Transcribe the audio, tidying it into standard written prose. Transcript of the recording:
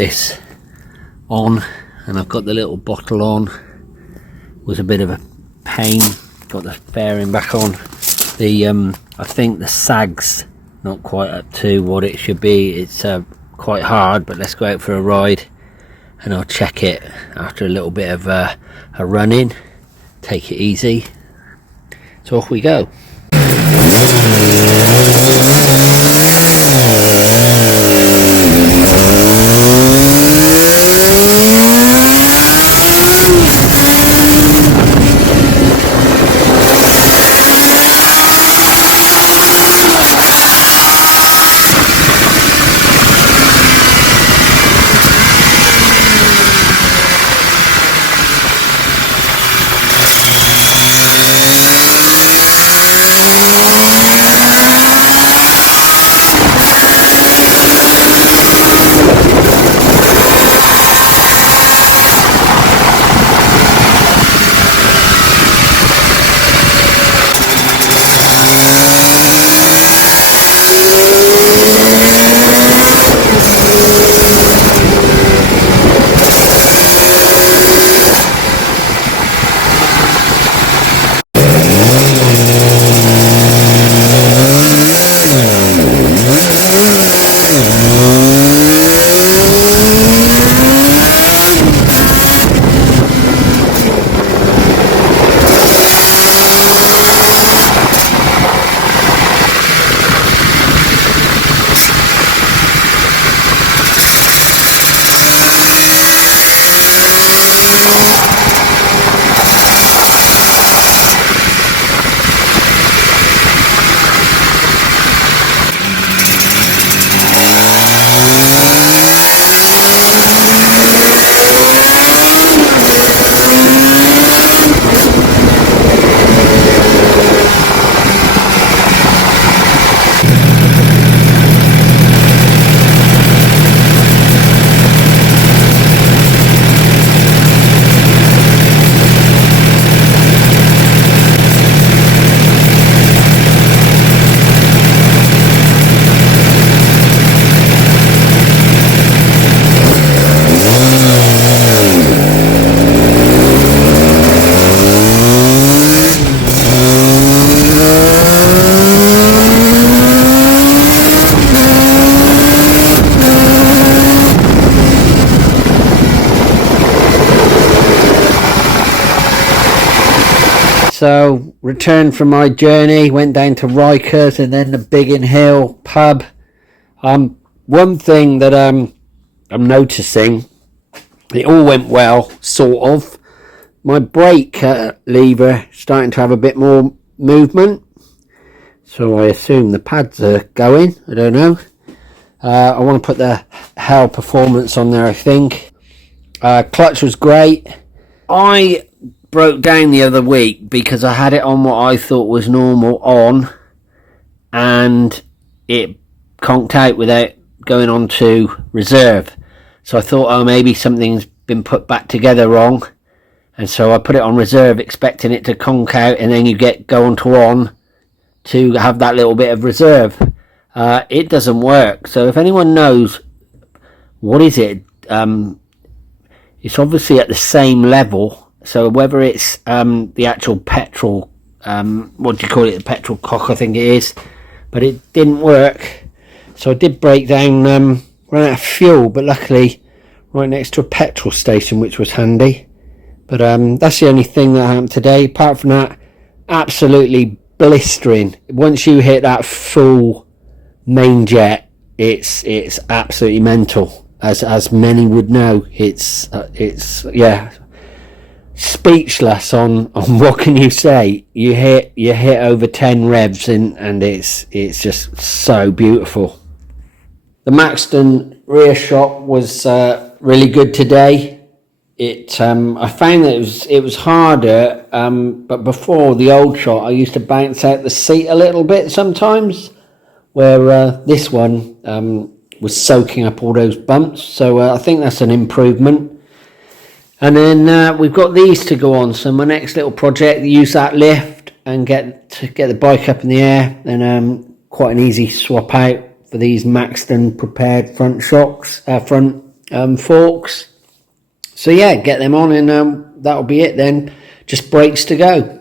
this on, and I've got the little bottle on. Was a bit of a pain. Got the fairing back on. The I think the sag's not quite up to what it should be. It's quite hard, but let's go out for a ride and I'll check it after a little bit of a run in. Take it easy. So off we go. So returned from my journey, went down to Rikers and then the Biggin Hill pub. One thing that I'm noticing, it all went well, sort of. My brake lever starting to have a bit more movement, so I assume the pads are going. I don't know. I want to put the Hell Performance on there, I think. Clutch was great. I broke down the other week because I had it on what I thought was normal on, and it conked out without going on to reserve. So I thought, oh, maybe something's been put back together wrong, and so I put it on reserve expecting it to conk out, and then you go on to on to have that little bit of reserve. It doesn't work. So if anyone knows what is it, it's obviously at the same level. So whether it's the actual petrol, what do you call it, the petrol cock I think it is, but it didn't work. So I did break down, ran out of fuel, but luckily right next to a petrol station, which was handy. But that's the only thing that happened today. Apart from that, absolutely blistering. Once you hit that full main jet, it's absolutely mental, as many would know. It's yeah, speechless on what can you say. You hit over 10 revs and it's just so beautiful. The Maxton rear shot was really good today. I found that it was harder, but before the old shot I used to bounce out the seat a little bit sometimes, where this one was soaking up all those bumps. So I think that's an improvement. And then we've got these to go on. So my next little project, use that lift and get the bike up in the air, and quite an easy swap out for these Maxton prepared front shocks, front forks. So yeah, get them on, and that'll be it then. Just brakes to go.